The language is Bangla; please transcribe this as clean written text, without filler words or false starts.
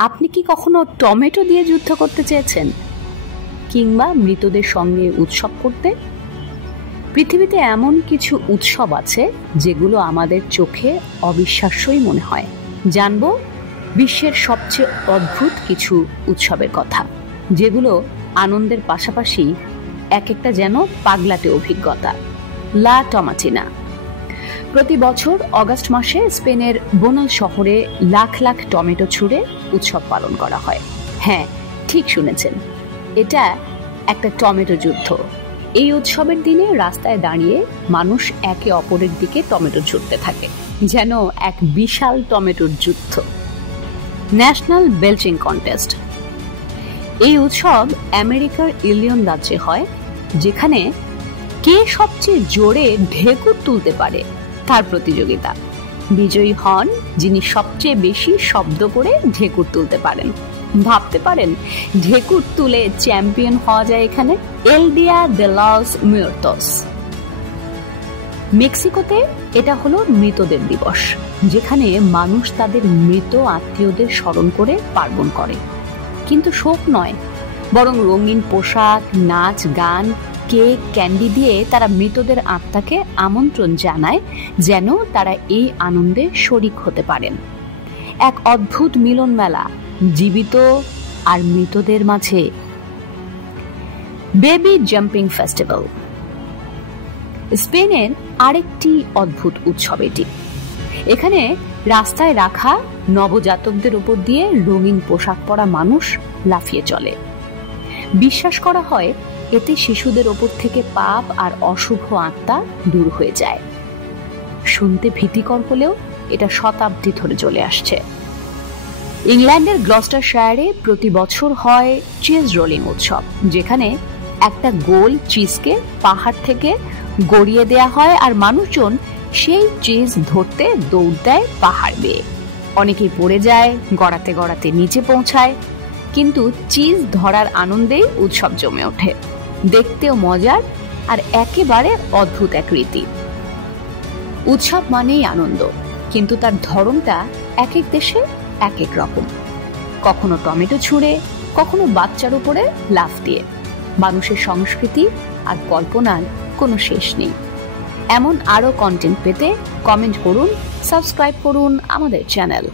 আপনি কি কখনো টমেটো দিয়ে যুদ্ধ করতে চেয়েছেন, কিংবা মৃতদের সঙ্গে উৎসব করতে? পৃথিবীতে এমন কিছু উৎসব আছে যেগুলো আমাদের চোখে অবিশ্বাস্যই মনে হয়। জানবো বিশ্বের সবচেয়ে অদ্ভুত কিছু উৎসবের কথা, যেগুলো আনন্দের পাশাপাশি এক একটা যেন পাগলাটে অভিজ্ঞতা। La Tomatina. প্রতি বছর অগাস্ট মাসে স্পেনের বোনাল শহরে লাখ লাখ টমেটো ছুঁড়ে উৎসব পালন করা হয়। হ্যাঁ, ঠিক শুনেছেন, এটা একটা টমেটো যুদ্ধ। এই উৎসবের দিনে রাস্তায় দাঁড়িয়ে মানুষ একে অপরের দিকে টমেটো ছুঁড়তে থাকে, যেন এক বিশাল টমেটোর যুদ্ধ। National belching contest. এই উৎসব আমেরিকার ইলিয়ন রাজ্যে হয়, যেখানে কে সবচেয়ে জোরে ঢেকুর তুলতে পারে তার প্রতিযোগিতা। বিজয়ী হন যিনি সবচেয়ে বেশি শব্দ করে ঢেকুর তুলতে পারেন। ভাবতে পারেন ঢেকুর তুলে চ্যাম্পিয়ন হওয়া যায় এখানে। এল দিয়া দে লস মুertos। মেক্সিকোতে এটা হলো মৃতদের দিবস, যেখানে মানুষ তাদের মৃত আত্মীয়দের স্মরণ করে পার্বণ করে। কিন্তু শোক নয়, বরং রঙিন পোশাক, নাচ, গান, কেক, ক্যান্ডি দিয়ে তারা মৃতদের আত্মাকে আমন্ত্রণ জানায় যেন তারা এই আনন্দে শরিক হতে পারেন। এক অদ্ভুত মিলন মেলা জীবিত আর মৃতদের মাঝে। Baby jumping festival. স্পেনের আরেকটি অদ্ভুত উৎসব এটি। এখানে রাস্তায় রাখা নবজাতকদের উপর দিয়ে রঙিন পোশাক পরা মানুষ লাফিয়ে চলে। বিশ্বাস করা হয় এতে শিশুদের ওপর থেকে পাপ আর অশুভ আত্মা দূর হয়ে যায়। শুনতে ভীতিকর হলেও এটা শতাব্দী ধরে চলে আসছে। ইংল্যান্ডের গ্লস্টারশায়ারে প্রতি বছর হয় চিজ রোলিং উৎসব, যেখানে একটা গোল চিজকে পাহাড় থেকে গড়িয়ে দেয়া হয় আর মানুষজন সেই চিজ ধরতে দৌড় দেয় পাহাড় বেয়ে। অনেকেই পড়ে যায়, গড়াতে গড়াতে নিচে পৌঁছায়, কিন্তু চিজ ধরার আনন্দেই উৎসব জমে ওঠে। দেখতেও মজার আর একেবারে অদ্ভুত এক রীতি। উৎসব মানেই আনন্দ, কিন্তু তার ধরনটা এক এক দেশে এক এক রকম। কখনো টমেটো ছুঁড়ে, কখনো বাচ্চার উপরে লাফ দিয়ে। মানুষের সংস্কৃতি আর কল্পনার কোনো শেষ নেই। এমন আরো কন্টেন্ট পেতে কমেন্ট করুন, সাবস্ক্রাইব করুন আমাদের চ্যানেল।